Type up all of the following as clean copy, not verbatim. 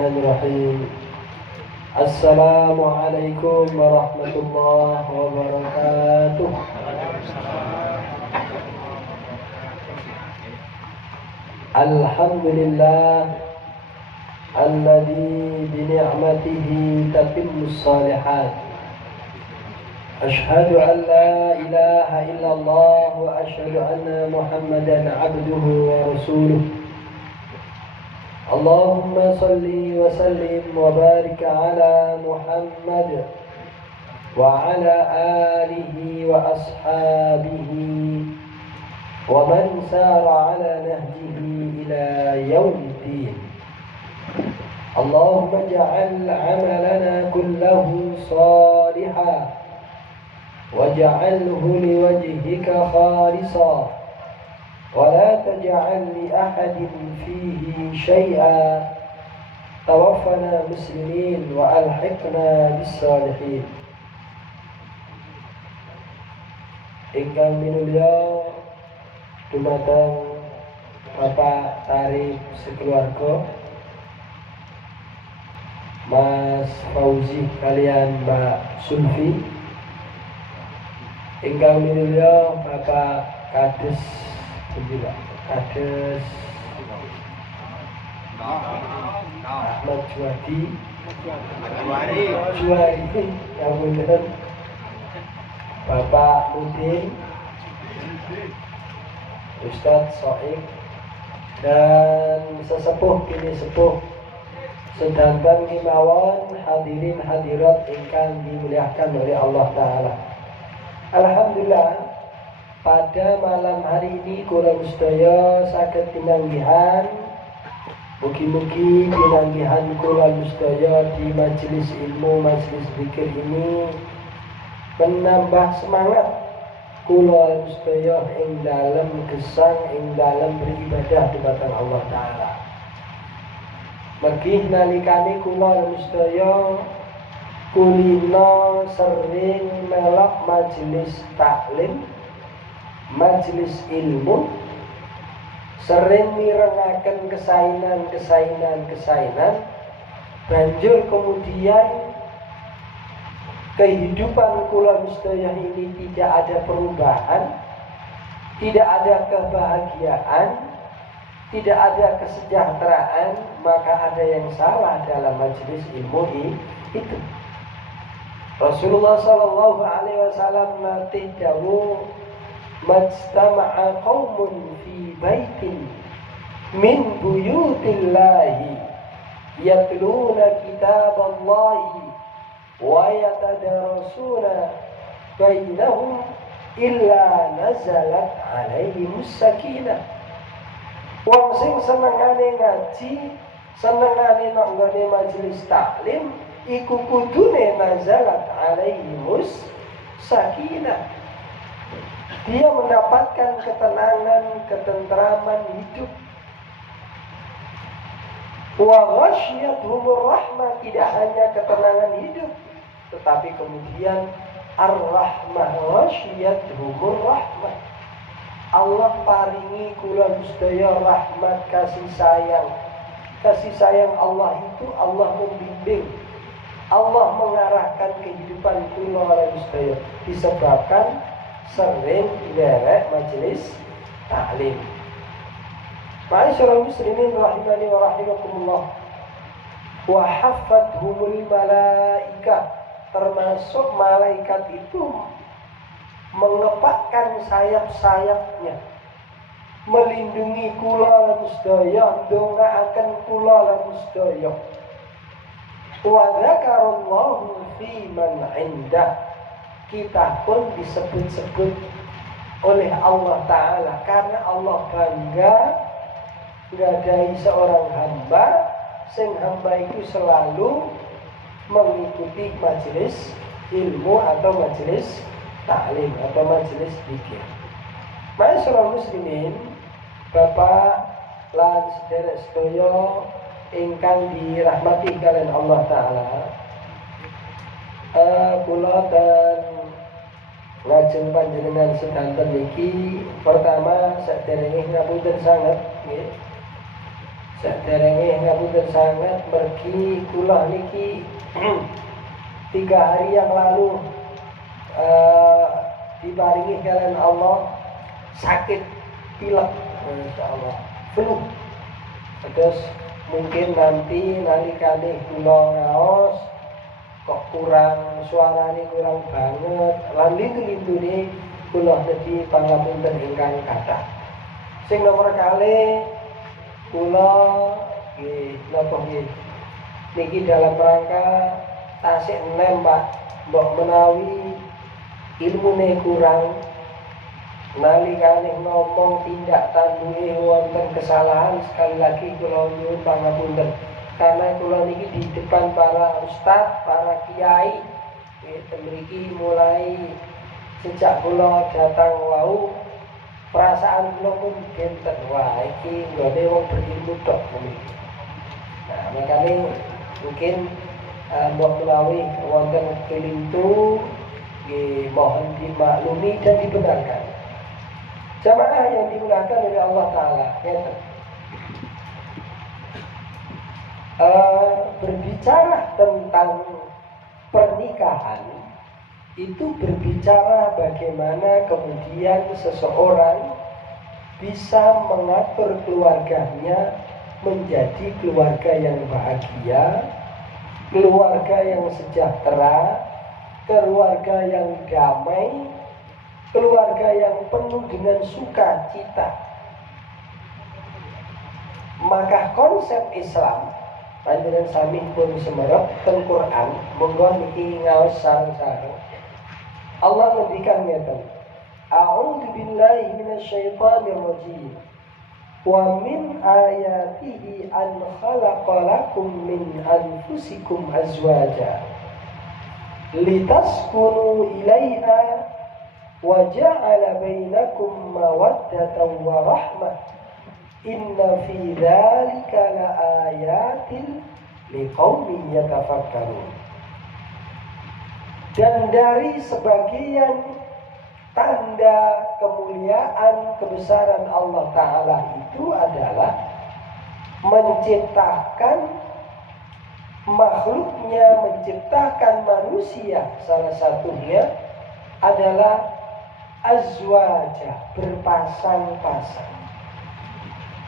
Bismillahirrahmanirrahim. Assalamualaikum warahmatullahi wabarakatuh. Alhamdulillah alladzi bi ni'matihi tatimmus shalihat. Ashhadu an la ilaha illallah wa ashhadu anna Muhammadan abduhu wa rasuluh. Allahumma salli wa sallim wa barik ala Muhammad wa ala alihi wa ashabihi wa man sara ala nahjihi ila yaumiddin. Allahumma ja'al amalana kullahu salihan waj'alhu liwajhika khalisan ولا تجعل لأحد فيه شيئا توفنا مسلمين وألحقنا بالصالحين. Ingkang minulya dumateng Bapak Tarif sekeluarga, Mas Fauzi kalian Mbak Sulfi. Ingkang minulya Bapak Kades Kades Ahmad Juwadi yang benar, Bapak Mudin, Ustadz Soik, dan sesepuh kini sepuh sedangkan kemawon hadirin hadirat ingkang dimuliakan oleh Allah Ta'ala. Alhamdulillah, pada malam hari ini kula sedaya saged pinanggihan, mugi-mugi pinanggihan kula sedaya di majelis ilmu, majelis zikir ini menambah semangat kula sedaya ing dalem gesang, ing dalem beribadah dumateng Allah Taala. Mergi nalikane kula sedaya kulina sering melok majelis taklim, majelis ilmu, sering mirengaken kesainan, banjur kemudian kehidupan kula sedaya ini tidak ada perubahan, tidak ada kebahagiaan, tidak ada kesejahteraan, maka ada yang salah dalam majelis ilmu itu. Rasulullah sallallahu alaihi wasallam nanti dawuh, majtama'a qaumun fi baitin min buyutillahi yatluna kitaballahi wa yatadarasuna bainahum illa nazalat alaihimus sakinah. Wong sing senengane ngaji, senengane nang nggone majelis taklim, iku kudune nazalat alaihimus sakinah. Dia mendapatkan ketenangan, ketentraman hidup. Wa ghasyiyatuhumur rahmah, tidak hanya ketenangan hidup, tetapi kemudian ar-rahmah, ghasyiyatuhumur rahmah. Allah paringi kula sedaya rahmat, kasih sayang. Kasih sayang Allah itu Allah membimbing, Allah mengarahkan kehidupan kula sedaya disebabkan sering derek majelis taklim. Ma'asyiral muslimin rahimani wa rahimakumullah. Wa hafathumul malaika, termasuk malaikat itu mengepakkan sayap-sayapnya melindungi kula lan sedaya, ndongaaken kula lan sedaya. Wa dzakarallahu fi man 'indah, kita pun disebut-sebut oleh Allah Ta'ala karena Allah bangga ngadai seorang hamba sing hamba itu selalu mengikuti majelis ilmu atau majelis taklim atau majelis zikir. Ma'asyiral muslimin, Bapak lan sedherek sedaya ingkang dirahmati kalian Allah Ta'ala, kula dan lajeng panjenengan sedanten niki pertama saderenge ngapunten sanget nggih. Saderenge ngapunten sangat mergi kula niki 3 hari yang lalu diparingi kalian Allah sakit pilek, insyaallah flu. Terus mungkin nanti nalikane kula ngaos kok kurang suarane kurang banget lan lintu-lintune kula nedhi pangapunten ingkang kathah. Sing nomor kalih kula nggih napa nggih niki dalam rangka tasik enem Pak, mbok menawi ilmune kurang nalikane ngomong tindak tandunge wonten kesalahan, sekali lagi kula nyuwun pangapunten karena kula niki di depan para ustaz, para kiai mriki mulai sejak kula datang wau perasaan kula pun genten wah iki nggone wong berilmu tok niki. Nah, makane mungkin mbok menawi wonten kelintu nggih mohon dimaklumi dan dibenarkan. Jamaah yang dimuliakan oleh Allah Ta'ala, berbicara tentang pernikahan itu berbicara bagaimana kemudian seseorang bisa mengatur keluarganya menjadi keluarga yang bahagia, keluarga yang sejahtera, keluarga yang damai, keluarga yang penuh dengan sukacita. Maka konsep Islam panjenengan sami pun semerep teng Quran monggo niki ngaos sareng-sareng. Allah ngendikan ngeten, A'udzu billahi minasyaitonir rajim. Wa min ayatihi an khalaqalakum min anfusikum azwaja litaskunu ilaiha wa ja'ala bainakum mawaddatan wa rahmah. Inna fi dzalika laayatin liqaumin yatafakkarun. Dan dari sebagian tanda kemuliaan kebesaran Allah Ta'ala itu adalah menciptakan makhluknya, menciptakan manusia. Salah satunya adalah azwaja, berpasang-pasang.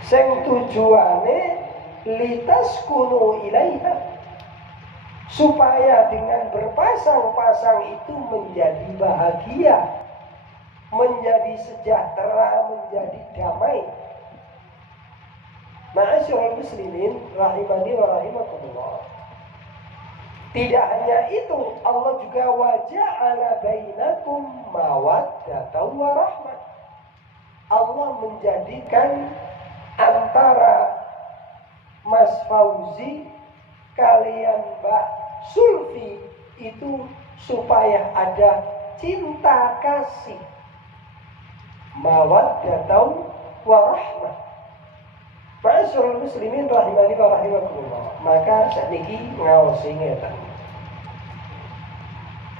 Sing tujuane litaskunu ilaiha, supaya dengan berpasang-pasang itu menjadi bahagia, menjadi sejahtera, menjadi damai. Ma'asyiral muslimin rahimani wa rahimakumullah. Tidak hanya itu, Allah juga waja'ala bainakum mawaddatan wa rahmah. Allah menjadikan antara Mas Fauzi kalian Mbak Sulfi itu supaya ada cinta kasih, mawaddatan wa rahmah. Ma'asyiral muslimin rahimani wa rahimakumullah. Maka sakniki ngaosi ngeten.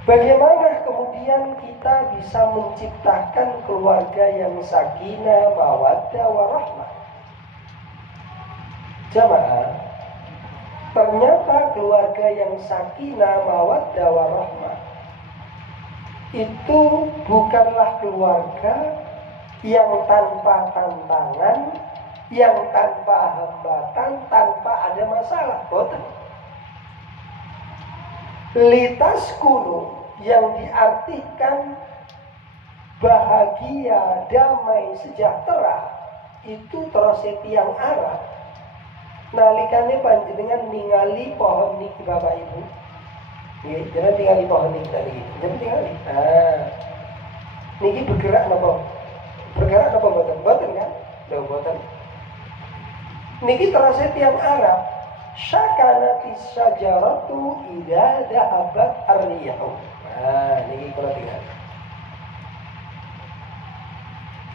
Bagaimana kemudian kita bisa menciptakan keluarga yang sakinah, mawaddah wa rahmah? Jamaah, ternyata keluarga yang sakinah, mawaddah wa rahmah itu bukanlah keluarga yang tanpa tantangan, yang tanpa hambatan, tanpa ada masalah. Boten. Litaskunu yang diartikan bahagia, damai, sejahtera itu terus tiang arah. Nalikane panjenengan ningali pohon niki Bapak Ibu. Nggih, jangan tinggali pohon niki tadi. Jangan tinggali. Niki bergerak napa? Bergerak napa boten? Boten kan? Lho boten. Niki terus tiang arah. Syakanatis syajaratu idza dhahabat ar-rihu. Niki kula tinggal.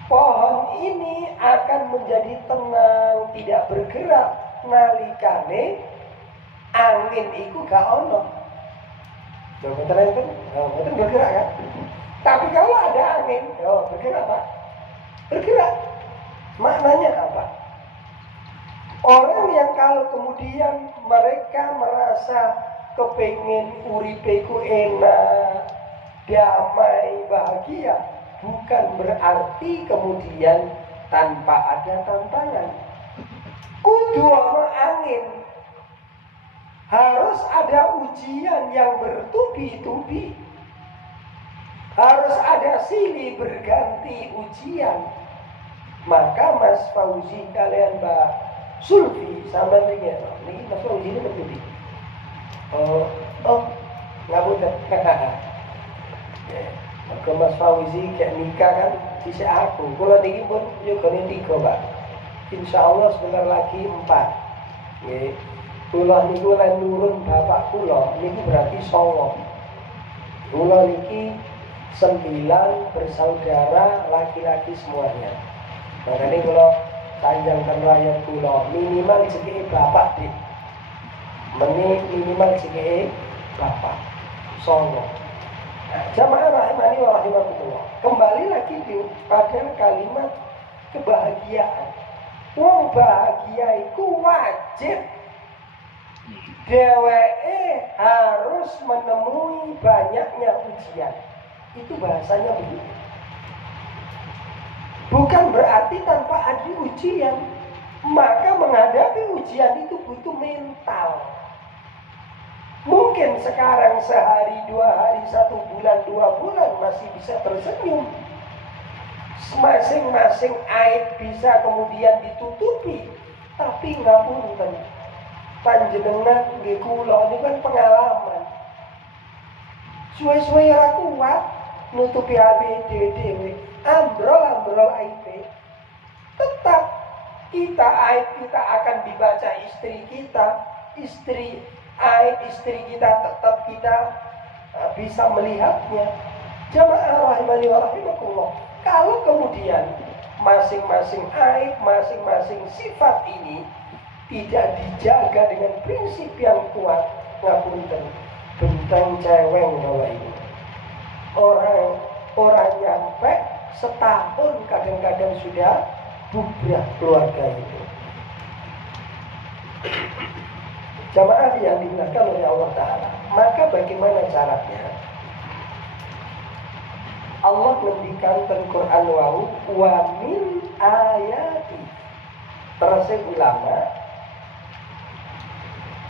Pohon ini akan menjadi tenang, tidak bergerak nalikane angin iku gak ono. Lho boten enten, boten bergerak kan? Tapi kalau ada angin, bergerak Pak. Bergerak. Maknanya apa? Orang yang kalau kemudian mereka merasa kepengen uripeku enak, damai, bahagia, bukan berarti kemudian tanpa ada tantangan. Kudu ana angin. Harus ada ujian yang bertubi-tubi. Harus ada silih berganti ujian. Maka Mas Fauzi kalian Mbak Sulfi sama dengan ini Mas Fauzi ini berbeda. Nggak mudah. Maka Mas Fauzi kayak nikah kan sisi aku. Kalau ini pun juga ini 3 Pak. Insya Allah sebentar lagi 4. Kula niku lan nurun bapak kula niku berarti 9. Kula niki 9 bersaudara laki-laki semuanya. Makanya kula panjangkan rakyat kula minimal jeki bapak dik. Minimal jeki bapak 9. Nah, jamaah rahimani wa rahimakumullah. Kembali lagi pada kalimat kebahagiaan. Wong bahagia itu wajib dheweke harus menemui banyaknya ujian. Itu bahasanya begitu. Bukan berarti tanpa ada ujian. Maka menghadapi ujian itu butuh mental. Mungkin sekarang sehari, 2 hari, 1 bulan, 2 bulan masih bisa tersenyum. Masing-masing aib bisa kemudian ditutupi. Tapi ngapunten, panjenengan nggih kula niku kan pengalaman. Suwe-suwe ora kuat nutupi aib dhewe-dhewe, ambrol aib. Tetap aib kita akan dibaca istri kita, aib istri kita tetap kita bisa melihatnya. Jamaah rahimani wa rahimakumullah. Kalau kemudian masing-masing aib, masing-masing sifat ini tidak dijaga dengan prinsip yang kuat, ngapunten, benteng ceweng kalau ini. Orang nyampe setahun kadang-kadang sudah bubrah keluarga itu. Jamaah yang dimuliakan oleh Allah Ta'ala. Maka bagaimana caranya? Allah ngendikan dalam Quran wa min ayati. Terasa ulama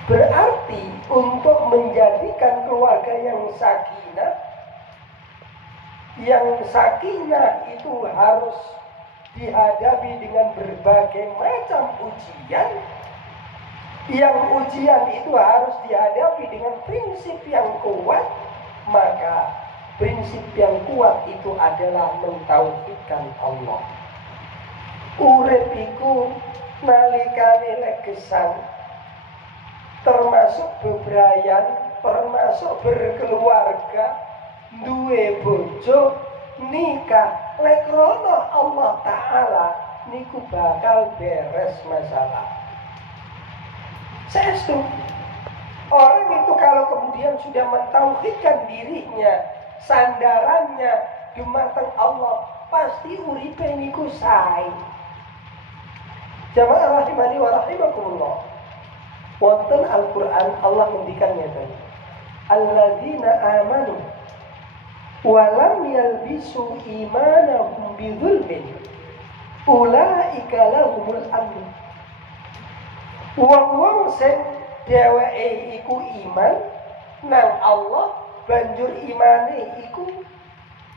berarti untuk menjadikan keluarga yang sakinah itu harus dihadapi dengan berbagai macam ujian. Yang ujian itu harus dihadapi dengan prinsip yang kuat. Maka prinsip yang kuat itu adalah mentauhidkan Allah. Urip iku nalikane legesan, termasuk bebrayan, termasuk berkeluarga, duwe bojo, nikah, lek rono Allah Ta'ala niku bakal beres masalah. Sestu. Orang itu kalau kemudian sudah mentauhidkan dirinya, sandarannya dumateng Allah, pasti uripe niku sae. Jamaah rahimani wa rahimakumullah. Wonten Al-Qur'an Allah ngendikannya tadi. Alladzina amanu wa lam yalbisu imanahum bidzulmin ulaika lahumul amn. Wong-wong sing dheweke iku iman nang Allah, banjur imane iku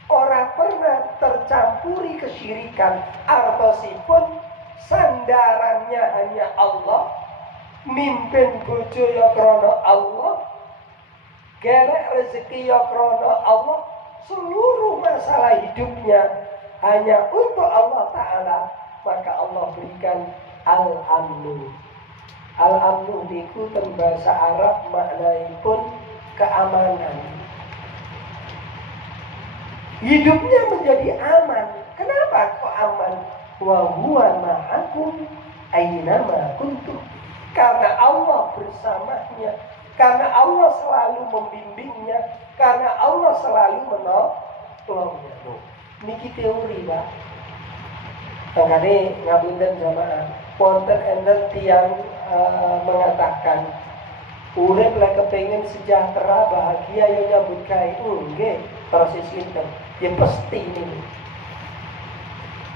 ora pernah tercampuri kesyirikan, artosipun sandarannya hanya Allah, mimpin bojo ya krana Allah, gerek rezeki ya krana Allah, seluruh masalah hidupnya hanya untuk Allah Ta'ala, maka Allah berikan al-amnu. Al-amnu niku ten bahasa Arab maknaipun keamanan. Hidupnya menjadi aman. Kenapa kok aman? Wa huwa ma'akum aynama kuntum. Karena Allah bersamanya, karena Allah selalu membimbingnya, karena Allah selalu menolongnya. Niki teori, Pak. Makanya ngapunten jamaah. wonten enten tiyang mengatakan urip lek kepengin sejahtera bahagia yo nyambut gawe nggih terus sinten ya pasti ini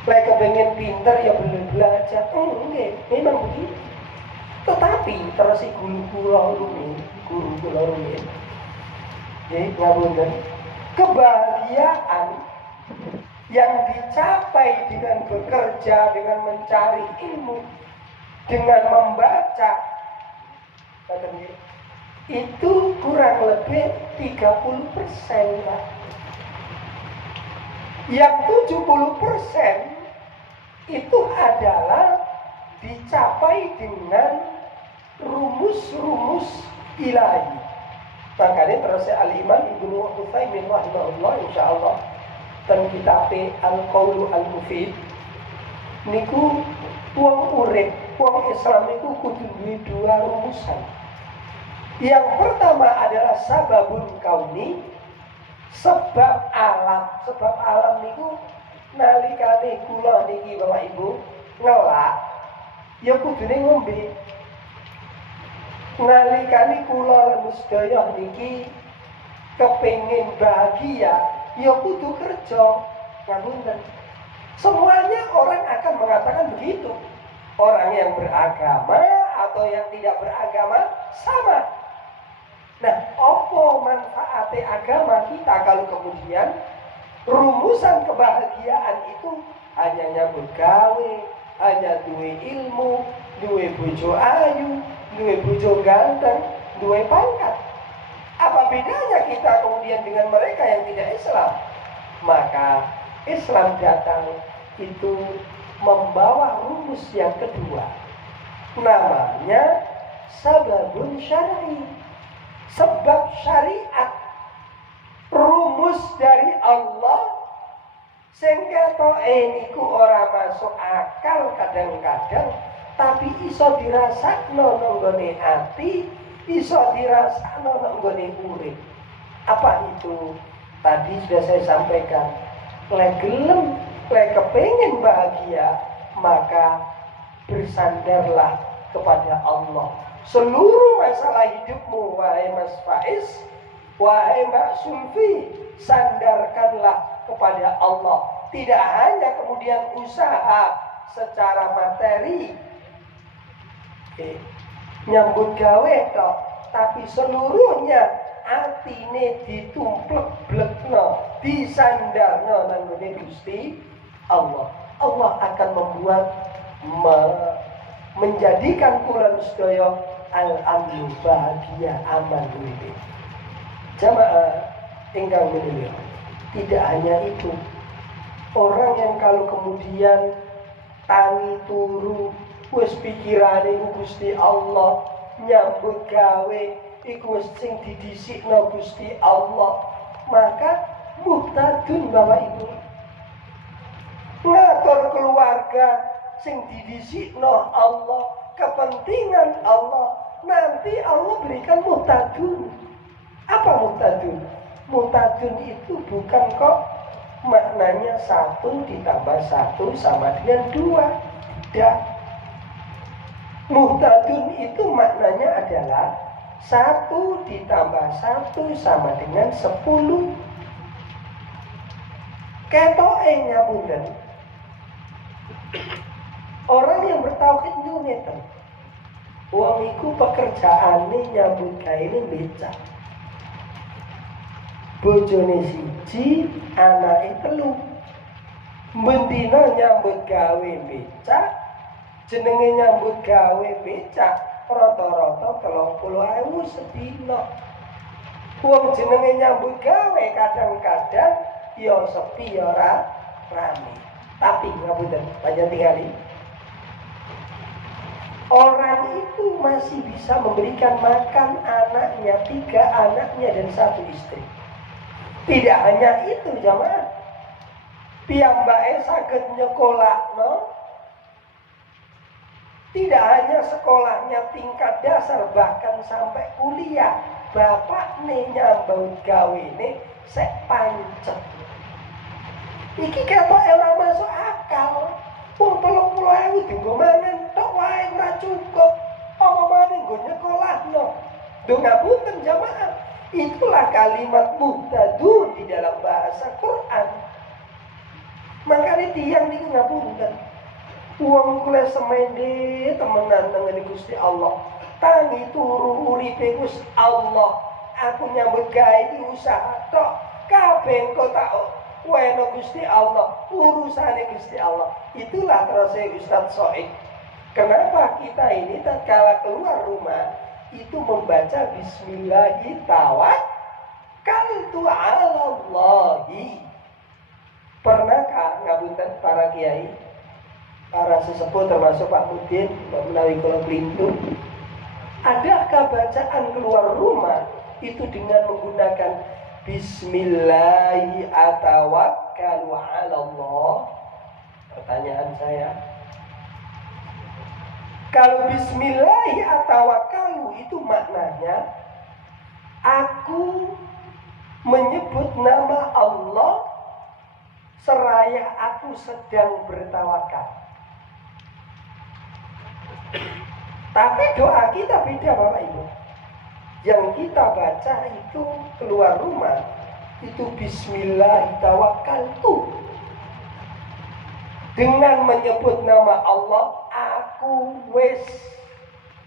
lek kepengin pinter ya belajar nggih memang begitu tetapi terus si guru kula rumit nggih ngapunten kebahagiaan yang dicapai dengan bekerja, dengan mencari ilmu, dengan membaca, itu kurang lebih 30%. Yang 70% itu adalah dicapai dengan rumus-rumus ilahi. Makanya terus Al-Imam Ibnu Utsaimin rahimahullah insyaallah dan kitab Al-Qaulu Al-Mufid niku wong urip, wong Islam niku kudu duwe dua rumusan. Yang pertama adalah sababun kauni, sebab alam. Sebab alam niku nalikane kula niki Bapak Ibu ngelak ya kudune ngombe. Nalikane kula lan sedaya niki kepengin bahagia ya kudu kerja. Ngapunten. Semuanya orang akan mengatakan begitu. Orang yang beragama atau yang tidak beragama sama. Nah, apa manfaatnya agama kita kalau kemudian rumusan kebahagiaan itu hanya nyambut gawe, hanya duwe ilmu, duwe bojo ayu, duwe bojo ganteng, duwe pangkat. Apa bedanya kita kemudian dengan mereka yang tidak Islam? Maka Islam datang itu membawa rumus yang kedua. Namanya sababun syar'i. Sebab syariat, rumus dari Allah sing ketoke niku ora masuk akal kadang-kadang, tapi iso dirasakno nang nggone ati, iso dirasakno nang nggone urip. Apa itu? Tadi sudah saya sampaikan. Lek gelem, lek kepengin bahagia, maka bersandarlah kepada Allah. Seluruh masalah hidupmu, wahai Mas Faiz, wahai Mbak Sulfi, sandarkanlah kepada Allah. Tidak hanya kemudian usaha secara materi, nyambut gawe toh, tapi seluruhnya atine ditumplek-blekno, disandarno nang Gusti Allah. Allah akan membuat menjadikan kula sedaya al-amnu bahagia aman duwe. Jamaah ingkang mulia, tidak hanya itu. Orang yang kalau kemudian tangi turu wis pikirane Gusti Allah, nyambut gawe iku wis sing didhisikno Gusti Allah, maka muhtadun Bapak Ibu. Ngatur keluarga sing didhisikno Allah, kepentingan Allah, nanti Allah berikan muhtadun. Apa muhtadun? Muhtadun itu bukan kok maknanya 1 ditambah 1 sama dengan 2. Tidak. Muhtadun itu maknanya adalah 1 ditambah 1 sama dengan 10. Ketoke ngapunten. Orang yang bertauhid itu ngeten. Wong iku pekerjaane nyambut gawe becak. Bojone siji, anake 3. Mendina nyambut gawe becak, jenenge nyambut gawe becak rata-rata 30.000 sedina. Wong jenenge nyambut gawe kadang-kadang ya sepi ya ora rame. Tapi ngapunten, panjenengan tingali. Orang itu masih bisa memberikan makan anaknya, 3 anaknya dan 1 istri. Tidak hanya itu jamaah, piyambake saged nyekolahno. Tidak hanya sekolahnya tingkat dasar, bahkan sampai kuliah. Bapakne nyambut gawene sek pancet. Iki ketok ora masuk akal. Wong 30.000 dienggo mangan tok wae ora cukup. Apa maneh nggo nyekolahno. Lho ngapunten jamaah. Itulah kalimat muhtadun di dalam bahasa Quran. Makanya tiang niku ngapunten. Wong kula semende temenan nang Gusti Allah. Tangi turu uripe Gusti Allah. Aku nyambut gawe iki usaha tok. Kabeh engko tak weno Gusti Allah, urusane Gusti Allah. Itulah terus Ustaz Soik. Kenapa kita ini tatkala keluar rumah itu membaca bismillahi tawakkaltu 'alallahi. Pernahkah ngapunten para kiai, para sesepuh termasuk Pak Mudin, Mbak Menawi kula Plintu, adakah bacaan keluar rumah itu dengan menggunakan bismillahi atawakkalu 'alallah? Pertanyaan saya. Kalau bismillahi atawakkalu itu maknanya aku menyebut nama Allah seraya aku sedang bertawakal. Tapi doa kita beda Bapak Ibu. Yang kita baca itu keluar rumah itu bismillahi tawakkaltu. Dengan menyebut nama Allah, aku wis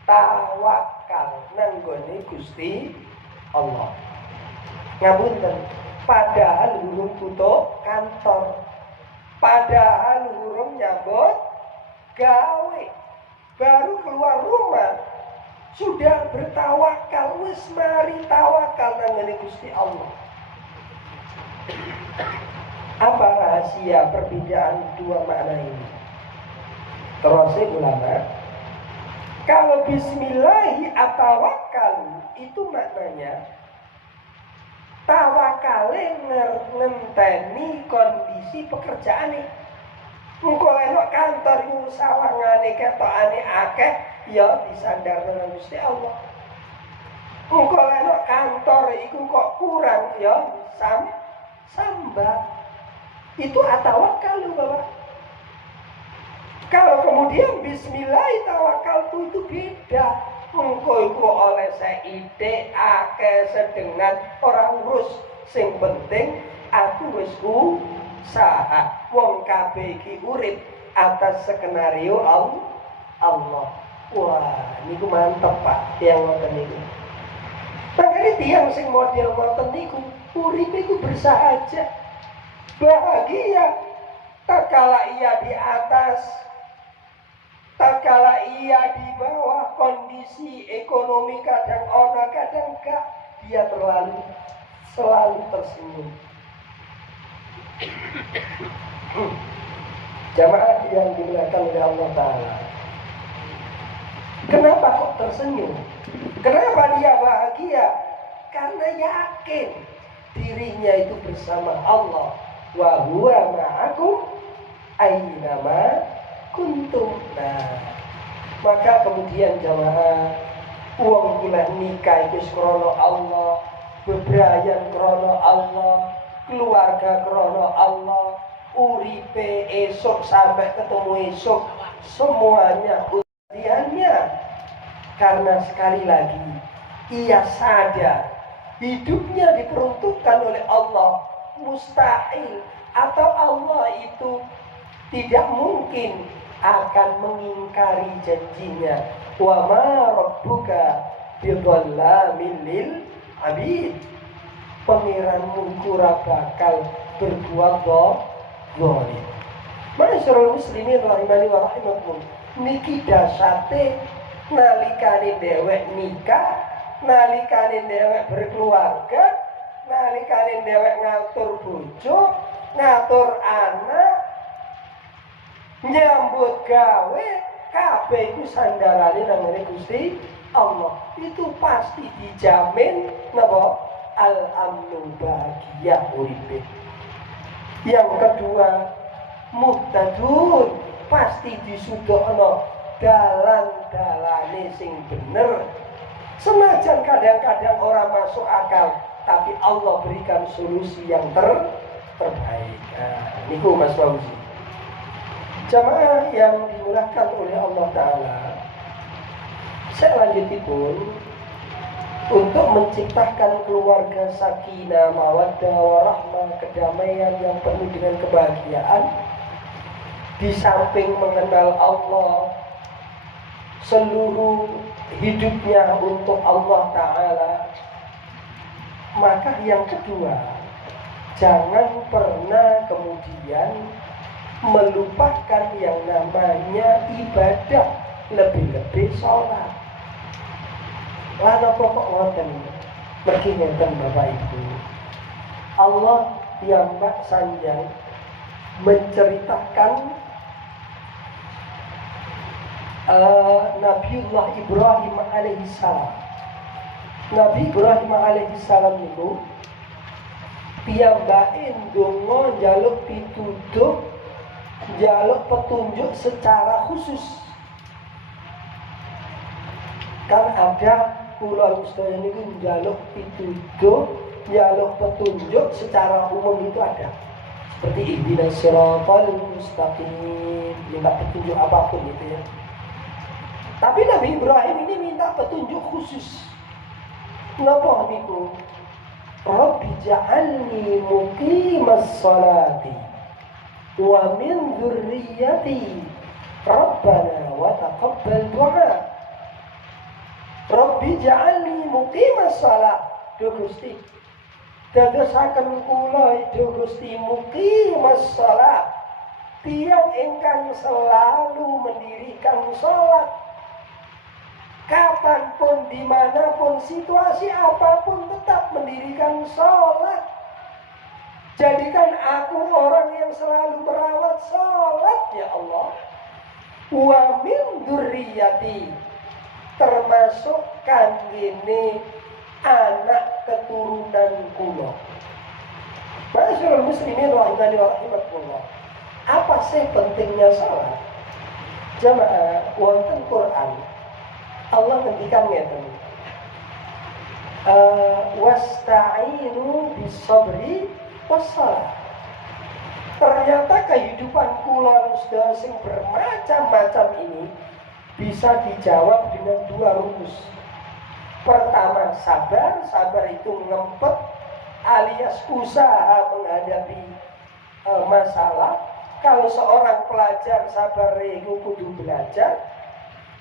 tawakal nang gone Gusti Allah. Ngapunten, padahal urung tutup kantor, padahal urung nyambut gawe, baru keluar rumah sudah bertawakal, wis mari tawakal nang ngene Gusti Allah. Apa rahasia perbedaan dua makna ini? Terus ulama, kalau bismillahi atawakal itu maknanya tawakale ngenteni kondisi pekerjaane. Engko enak kantor iku sawangane ketokane akeh ya disandarno nang Gusti Allah. Engko enak kantor iku kok kurang ya sambat. Itu atawakal Bapak. Kalau kemudian bismillahi tawakkaltu itu beda. Engko iku oleh seide akeh sedengan ora urus, sing penting aku wis usaha. Wong kabeh iki urip atas skenario Allah. Wah, niku mantep Pak, yang ngoten niku. Makanya tiang sing model ngoten niku urip iku bersahaja, bahagia. Tak kala ia di atas, tak kala ia di bawah, kondisi ekonomi kadang ono kadang enggak, dia selalu tersenyum. Jamaah yang dimuliakan oleh Allah Ta'ala, kenapa kok tersenyum? Kenapa dia bahagia? Karena yakin dirinya itu bersama Allah. Wa huwa ma'akum aynama kuntum. Nah, maka kemudian jamaah, uang kula nikah itu krono Allah, bebrayan krono Allah, keluarga krono Allah, uripe esok sampai ketemu esok, semuanya undiannya. Karena sekali lagi ia sadar hidupnya diperuntukkan oleh Allah, mustahil atau Allah itu tidak mungkin akan mengingkari janjinya. Wa ma rabbuka bidzallamin lil abid. Pangeranmu ora bakal berbuat zalim. Masyarul muslimin rahimani wa rahimakum. Niki dasate nalikane dhewek nikah, nalikane dhewek berkeluarga, nalikane dhewek ngatur bojo, ngatur anak, nyambut gawe, kabeh iku sandarane nang Gusti Allah. Itu pasti dijamin napa? Al-amnu bahagia uripe. Yang kedua, muhtadun, pasti disudokno dalan-dalane sing bener. Senajan kadang-kadang orang masuk akal, tapi Allah berikan solusi yang terbaik. Nah, niku Mas Fauzi. Jamaah yang dimudahkan oleh Allah Ta'ala, selanjutnya untuk menciptakan keluarga sakinah, mawaddah, warahmah, kedamaian yang penuh dengan kebahagiaan, di samping mengenal Allah, seluruh hidupnya untuk Allah Ta'ala, maka yang kedua, jangan pernah kemudian melupakan yang namanya ibadah, lebih-lebih sholat. Lana pokok ngoten mergi ngeten Bapak Ibu. Allah piyambak sanjang menceritakan Nabiullah Ibrahim alaihissalam. Nabi Ibrahim alaihissalam itu piyambake ndonga njaluk pituduh, njaluk petunjuk secara khusus. Kan ada kula sedaya niku njaluk pituduh, njaluk petunjuk secara umum itu ada. Seperti ihdinas siratal mustaqim, minta petunjuk apapun gitu ya. Tapi Nabi Ibrahim ini minta petunjuk khusus. Napa niku? Rabbi ja'alni muqimas salati wa min dzurriyyati Rabbana wa taqabbal du'a. Rabbi ja'alni muqimas salat. Duh Gusti, dadosaken kula duh Gusti muqimas salat, tiyang ingkang selalu mendirikan salat. Kapanpun, dimanapun, situasi apapun tetap mendirikan sholat. Jadikan aku orang yang selalu merawat sholat ya Allah. Wa min dzurriyyati, termasuk kanggene anak keturunan kula. Masyaallah muslimin rahimani wa rahimakumullah. Apa sih pentingnya sholat? Jamaah wonten Quran Allah ngendikan ngeten. Wasta'inu bis-sabri was-shalah. Ternyata kehidupan kula sedaya sing bermacam-macam ini bisa dijawab dengan dua rumus. Pertama, sabar. Sabar itu ngempet alias usaha menghadapi masalah. Kalau seorang pelajar sabar itu kudu belajar.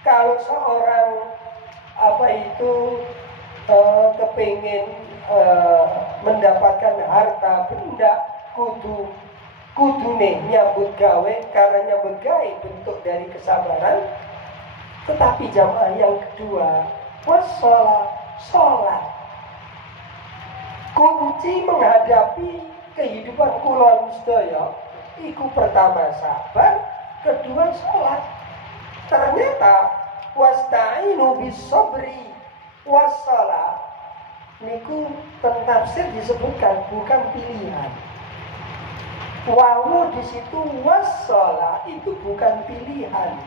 Kalau seorang kepingin mendapatkan harta benda, kudu nih nyambut gawe, karena nyambut gawe bentuk dari kesabaran. Tetapi jamaah yang kedua, sholat. Kunci menghadapi kehidupan kula sedaya iku pertama sabar, kedua sholat. Ternyata wasta'inu bis-sabri was-shalah niku teng tafsir disebutkan bukan pilihan. Wawu di situ was-shalah itu bukan pilihan.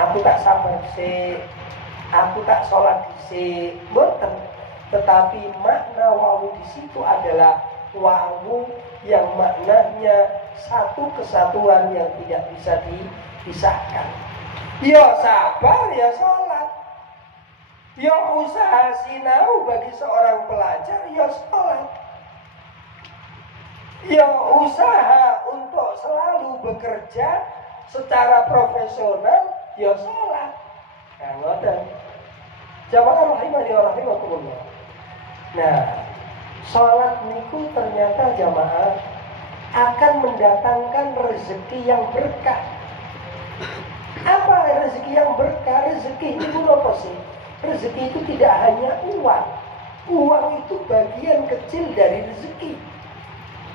Aku tak sabar sih, aku tak sholat sih, boten. Tetapi makna wawu di situ adalah wawu yang maknanya satu kesatuan yang tidak bisa dipisahkan. Ya sabar, ya sholat. Ya usaha sinau bagi seorang pelajar, ya sholat. Ya usaha untuk selalu bekerja secara profesional, ya sholat. Nah, ngoten. Jamaah rahimani wa rahimakumullah. Nah, sholat niku ternyata jamaah akan mendatangkan rezeki yang berkah. Apa rezeki yang berkah? Rezeki itu apa sih? Rezeki itu tidak hanya uang. Uang itu bagian kecil dari rezeki.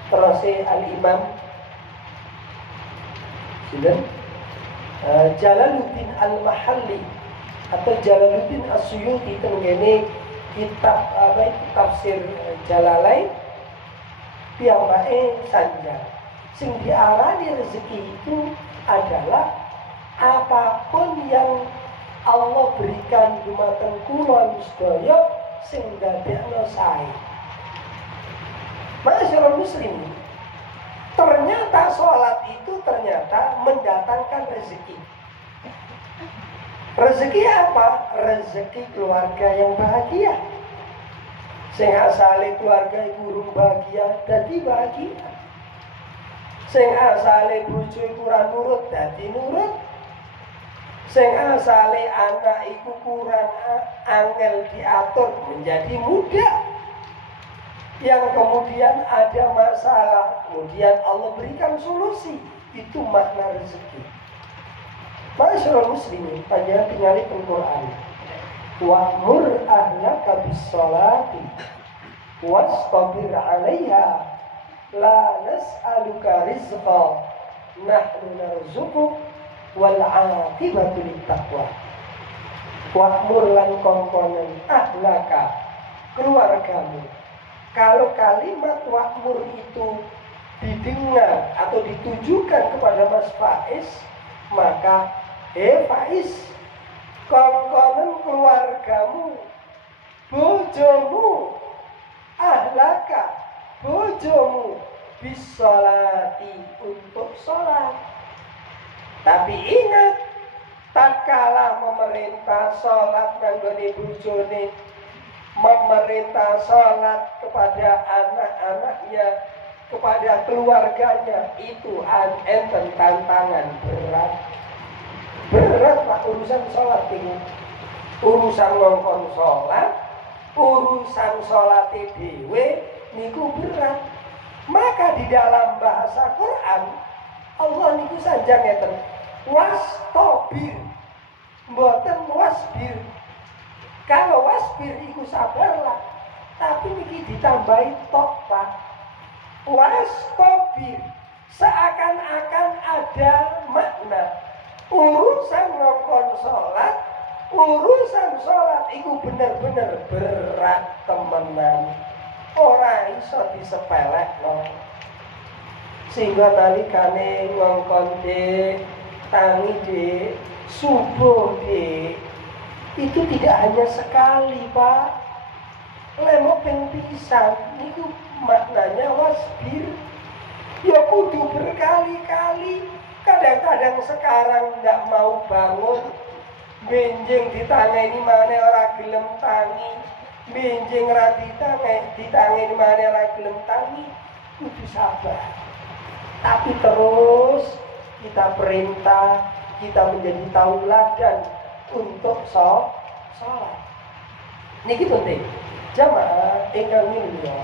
Terus Al-Imam Jalaluddin Al-Mahalli atau Jalaluddin As-Suyuti tenggene kitab tafsir Jalalain piyambake sanjang. Sing diarani rezeki itu adalah apapun yang Allah berikan dumateng kula sedaya sing dadekno sae. Masyaallah muslimin, Ternyata sholat itu ternyata mendatangkan rezeki. Rezeki apa? Rezeki keluarga yang bahagia. Sing asale keluarga iku urung bahagia, dadi bahagia. Sing asale bojo iku ora nurut, dadi nurut. Sing asale anak iku kurang angel diatur, menjadi mudah. Yang kemudian ada masalah, kemudian Allah berikan solusi. Itu makna rezeki. Masyaallah muslimin, panjenengan tingali Al-Qur'an. Wa'mur ahlaka bis-sholati wastabir 'alaiha la nas'aluka rizqa nahnu narzuquk wal 'aqibatu lit-taqwa. Wa'mur lan kongkonen ahlaka, keluargamu. Kalau kalimat wa'mur itu didengar atau ditujukan kepada Mas Faiz, maka Faiz, kongkonen keluargamu, bojomu, ahlaka, bojomu, bisolati, untuk sholat. Tapi ingat, tak kalah memerintah sholat nanggone bojone, memerintah sholat kepada anak-anaknya, kepada keluarganya, itu enten tantangan berat. Berat Pak urusan sholat ini. Urusan ngongkon sholat, urusan sholat dhewe niku berat. Maka di dalam bahasa Quran Allah niku sanjang ngeten, wastobir, mboten wasbir. Kalau wasbir iku sabarlah, tapi niki ditambahi tok Pak. Wastobir, seakan-akan ada makna urusan ngongkon sholat, urusan sholat iku bener-bener berat temenan. Ora iso disepelekno. Sehingga nalikane ngongkon tangi subuh itu tidak hanya sekali Pak, lemok ping pisan niku maknanya wasbir. Ya kudu berkali-kali. Kadang-kadang sekarang ndak mau bangun, benjing ditangeni mana ora gelem tangi, benjing ra ditangeni mana ora gelem tangi. Kudu sabar. Tapi terus kita perintah, kita menjadi tauladan untuk sholat. Niki penting. Jamaah ingkang mulya,